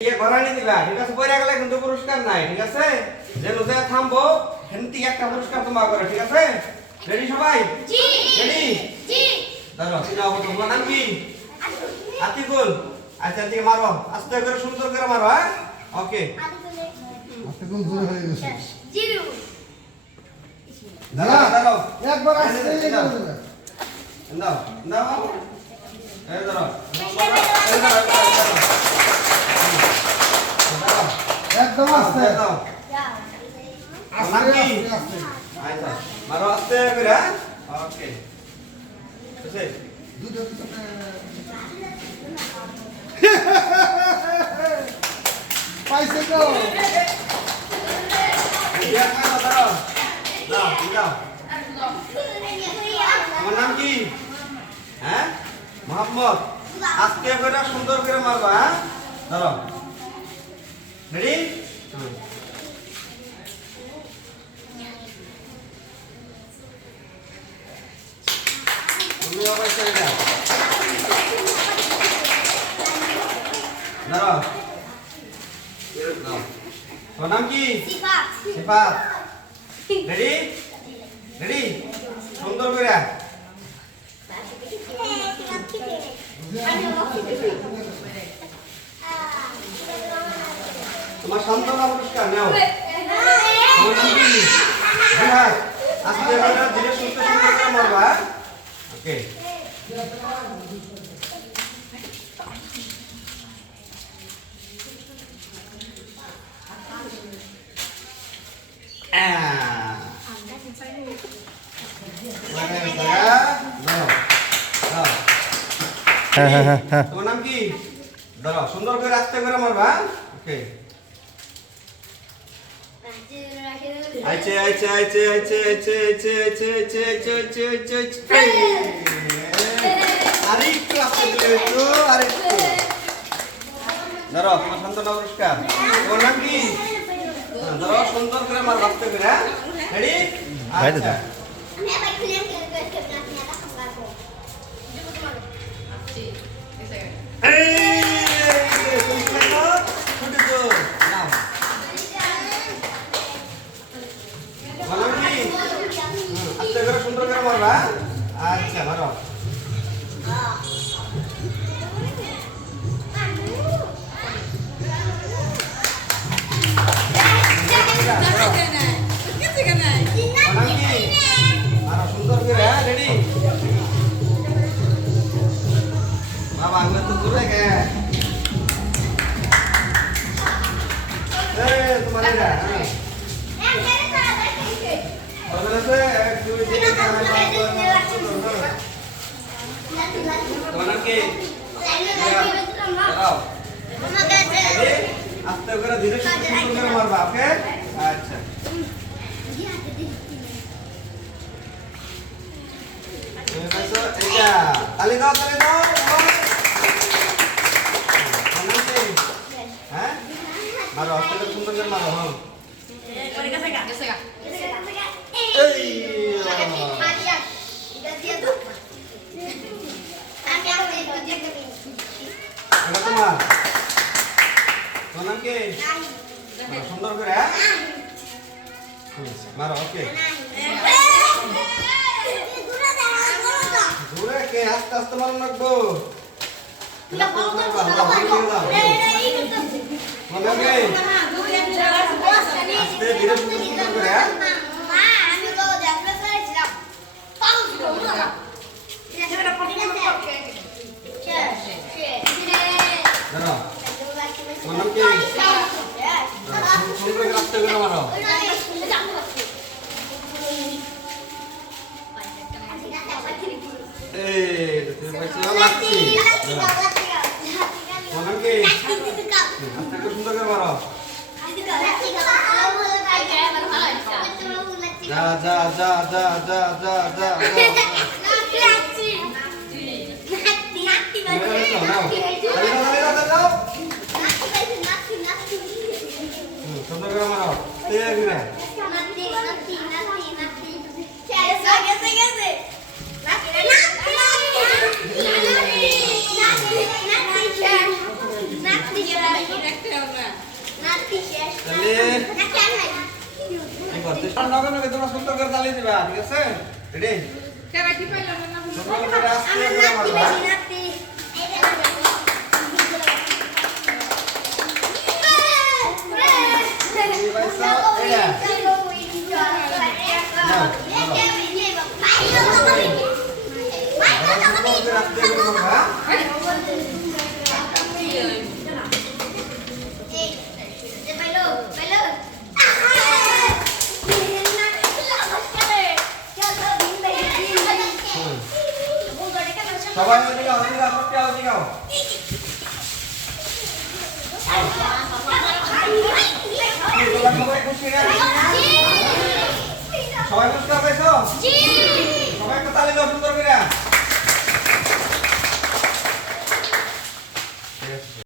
ये ঘরানি দিবা ঠিক আছে পয়রা গেলে কিন্তু পুরস্কার নাই ঠিক আছে যে রোজা থামবো হেনতি একটা পুরস্কার তোমার করে ঠিক আছে রেডি সবাই জি রেডি জি দাঁড়াও চিনাও তোমার নাম কি আতিকুল আচ্ছা ঠিক মারো আস্তে করে সুন্দর করে মারো হ্যাঁ ওকে আতিকুল জোরে হয়ে গেছে জিরো দাঁড়াও দাঁড়াও একবার আসতে দাও দাও দাও এই দাঁড়াও এই দাঁড়াও একদম আসতে দাও আস্তে আস্তে আচ্ছা মারো আস্তে করে ওকে বুঝে দুটো পিছনে পাইছে তো ইয়া খাও দাও দাও দাও তোমার নাম কি হ্যাঁ মোহাম্মদ আস্তে করে সুন্দর করে মারবা হ্যাঁ দাঁড়াও রেডি তুমি আবার ছেড়ে দাও দাঁড়াও দাও তোমার নাম কি সিফাত সিফাত রেডি রেডি সুন্দর করে তোমার সান্ত্বনা পুরস্কার নাও তোমার নাম কি জিহাদ আজকে আমরা ধীরে সুস্থ সুন্দর করে মারবা ওকে তোমার নাম কি দাঁড়াও সুন্দর করে আস্তে করে মারবা ওকে আইছে আইছে আইছে আইছে আইছে আইছে আইছে আইছে আইছে আইছে আইছে আইছে আরে একটু আস্তে দিলে একটু আরে একটু দাঁড়াও তোমার সান্ত্বনা পুরস্কার তোমার নাম কি দাঁড়াও সুন্দর করে মার আস্তে করে হ্যাঁ রেডি আচ্ছা আমি আবার ক্লিয়ার করে আপনি এটা করব সুন্দর করে মারবা আচ্ছা মারো সুন্দর করে রেডি বাবা আমি তো দূরে গে তোমার এটা আস্তে করে ধীরে সুন্দর করে মারবা ওকে আচ্ছা এটা তালি দাও হ্যাঁ মারো আস্তে করে সুন্দর করে মারো হ্যাঁ সুন্দর করে মারো ওকে ঘুরে কে আস্তে আস্তে মারো লাগবো আস্তে ধীরে সুন্দর করে দাঁড়াও তোমার নাম কি সুন্দর করে আস্তে করে মারো এই তুমি পাইছো লাগছি তোমার নাম কি আস্তে করে সুন্দর করে মারো যা যা যা যা যা যা যা সুন্দর করে মারো তাহলে কি করতে নগে নগে তোমরা সুন্দর করে তালি দিবা ঠিক আছে রেডি সুন্দর করে আস্তে করে মারবা সুন্দর করে আস্তে করে মারবা সবাই ওদিকে ওদিকে সবটা ওদিকে সবাই খুশি না সবাই খুশি হয়েছো সবাই একটা তালি দাও সুন্দর করে